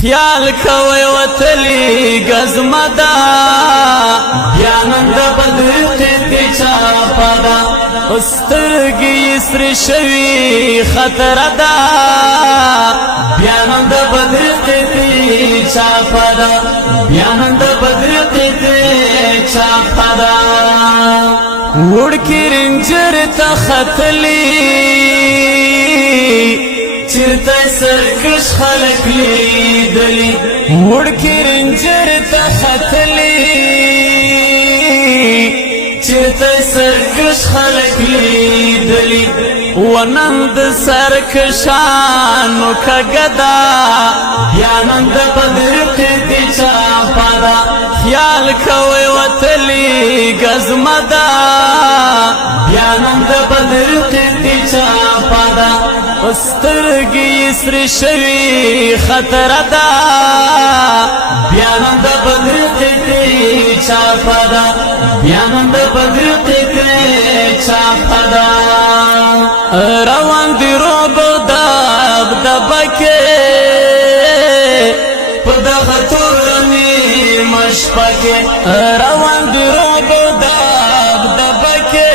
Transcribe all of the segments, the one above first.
خیال کوي وتلی گزمدا بیانند بدر قیدی چاپدا استرگی سر شوی خطر دا بیانند بدر قیدی چاپدا بیانند بدر قیدی چاپدا وڑکی رنجر تختلی چرتا سرکش خلق لیدلی وڑکی رنجر تختلی چرتا سرکش خلق لیدلی ونند سرکشانو کگدا بیانند بدر قیدی چاپدا خیال کوي وتلی گزمدا بیانند بدر قیدی چاپدا استرگی سر شوی خطر دا بیانند بدر قیدی چاپدا بیانند بدر قیدی چاپدا روان دی روب دب دبکے پدغ تورنی مشپکے روان دی روب دب دبکے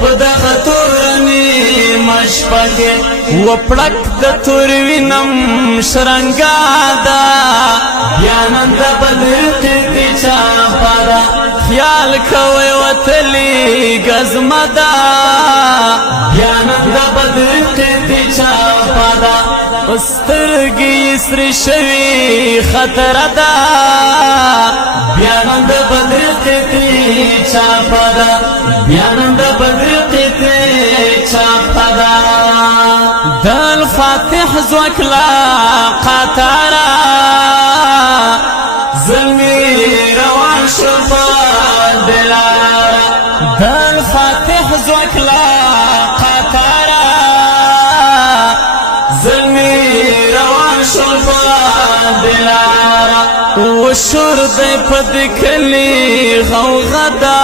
پدغ تورنی مشپکے وپڑک د توروینم شرنگا دا بیانند بدر قیدی چاپدا خیال کوي وتلی گزمدا بیانند بدر قیدی چاپدا استرگی سر شوی خطر دا بیانند بدر قیدی چاپدا بیانند بدر قیدی چاپدا دل فاتح زوکلا قطارا زلمی روان شفا دلارا دل فاتح زوکلا قطارا زلمی روان شفا دلارا وشور دی پدکلی غوغدا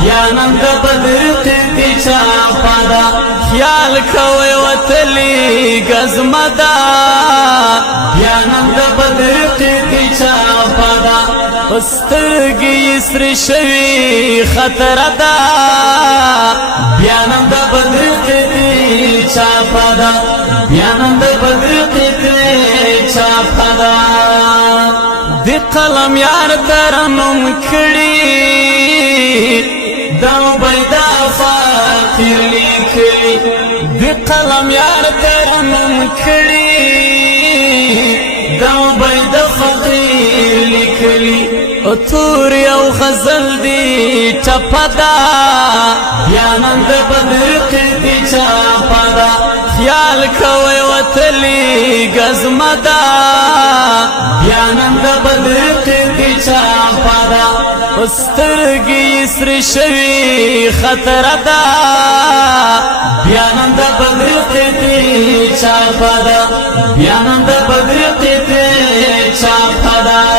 بیانند بدر قیدی چاپدا خیال کوي وتلی گزمدا بیانند بدر قیدی چاپدا استرگی سر شوی خطر دا بیانند بدر قیدی چاپدا بیانند بدر قیدی چاپدا دی قلم یار ترنم کړي دو بیدا فاطر لیکلی دی قلم یار ترنم کړي دو بیدا فقیر لیکلی تور یو غزل دی چپدا بیانند بدر قیدی چاپدا خیال کوي وتلی گزمدا بیانند بدر قیدی چاپدا استرگی سر شوی خطر دا بیانند بدر قیدی چاپدا بیانند بدر قیدی چاپدا